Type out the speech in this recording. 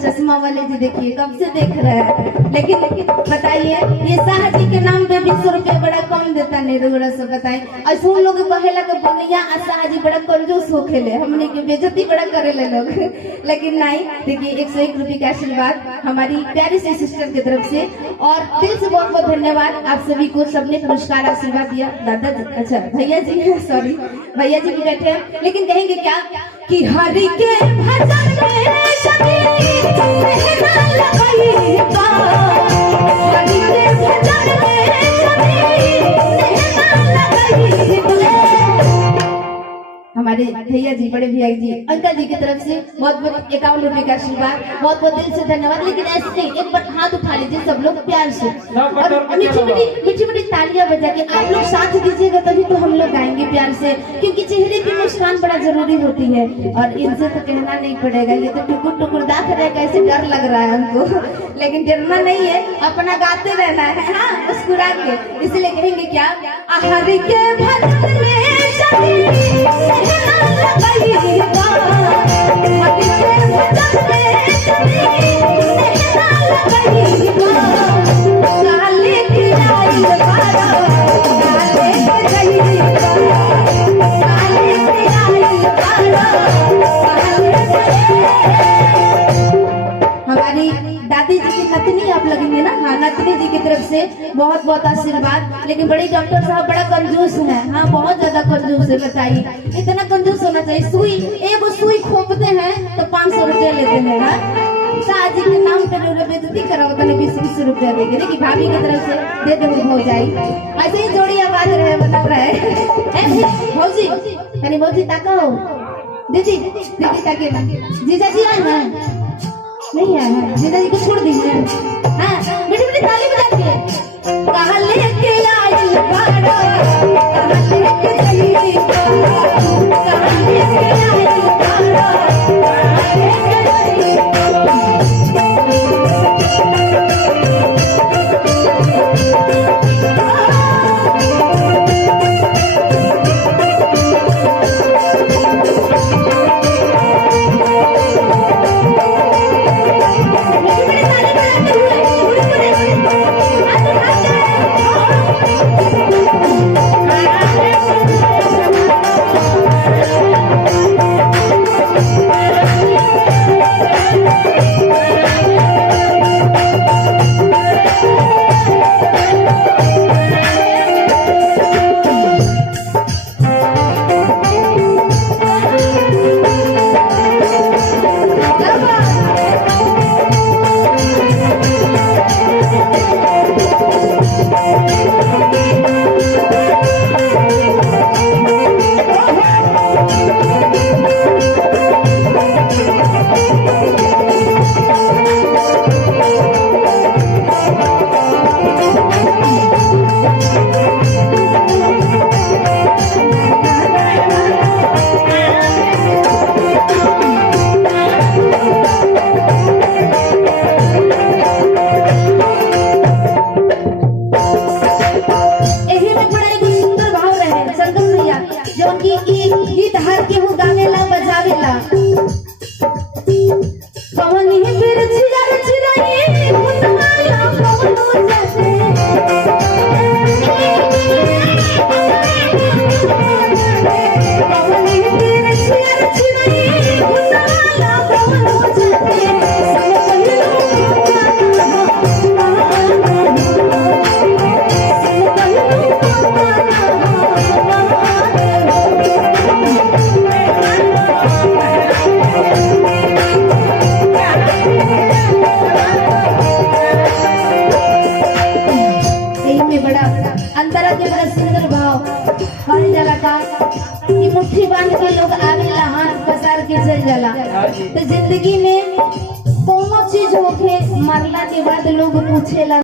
चश्मा वाले जी देखिए कब से देख रहे हैं, लेकिन बताइए ये शाह जी के नाम पे 20 रुपया बड़ा कम देता नहीं रउरा से बताए। ऐसे उन लोग कहेला के बनिया शाह जी बड़ा कंजूस हो खेले, हमने की बेइज्जती बड़ा करे ले लोग, लेकिन नहीं। देखिए 101 रुपये का आशीर्वाद हमारी प्यारी सी सिस्टर की तरफ से, और दिल से बहुत बहुत धन्यवाद आप सभी को, सबने पुरस्कार आशीर्वाद दिया। दादा जी, अच्छा भैया जी, सॉरी भैया जी भी बैठे हैं, लेकिन कहेंगे क्या कि हरि के भजन में जगी रहना लगाई बा, हरि के भजन में जगी रहना लगाई बा। हमारे भैया जी, बड़े भैया जी, अंकल जी की तरफ से बहुत बहुत 51 रुपए का आशीर्वाद, बहुत बहुत दिल से धन्यवाद। लेकिन ऐसे एक बार हाथ उठा लीजिए सब लोग प्यार से, और मीठी मीठी तालियां बजा के आप लोग साथ दीजिएगा, तभी तो हम लोग गाएंगे प्यार से, क्योंकि चेहरे की मुस्कान बड़ा जरूरी होती है। और इनसे तो कहना नहीं पड़ेगा, ये तो टुकुर टुकुर दाख रहे, कैसे डर लग रहा है हमको, लेकिन डरना नहीं है, अपना गाते रहना है, हाँ मुस्कुरा के। इसलिए कहेंगे क्या, हरि के भजन में जगी रहना लगाई बा, हरि के भजन में जगी रहना लगाई बा। काले की आई बारा, काले की गई बा, काले की आई बारा, हमारी दादी जी की नतनी आप लगेंगे ना, हाँ नतनी जी की तरफ से बहुत बहुत आशीर्वाद। लेकिन बड़ी डॉक्टर साहब बड़ा कंजूस है, हाँ बहुत ज्यादा कंजूस है, बताइए इतना कंजूस होना चाहिए। सुई एक सुई खोपते हैं तो 500 रुपया लेते हैं, हाँ शाह जी के नाम पे बेइज्जती कराओ तो 20-20 रुपया देंगे, लेकिन भाभी की तरफ से दे दे हो जाए। ऐसे ही जोड़ी आवाज रहे बना रहे भौजी, अरे भौजी ताको दीदी, दीदी ताके ना, जीजा जी आए हैं नहीं आए हैं, जीजा जी को छोड़ दी है, हाँ मीठी मीठी ताली बजा के, कहाँ लेके आइल बाड़ा, कहाँ लेके गई बाड़ा, कहाँ लेके आइल बाड़ा, कहाँ लेके गई बाड़ा। गीत हर के वो गाने ला बजावे ला, कौन ही फिर चिरा चिराई मुतमाला कौन जाते, कौन ही फिर चिरा चिराई मुतमाला कौन जाते, मुट्ठी बांध के लोग आवेला, हाथ पसार के चल जाला। तो जिंदगी में कोनो चीज होके मरला के बाद लोग पूछेला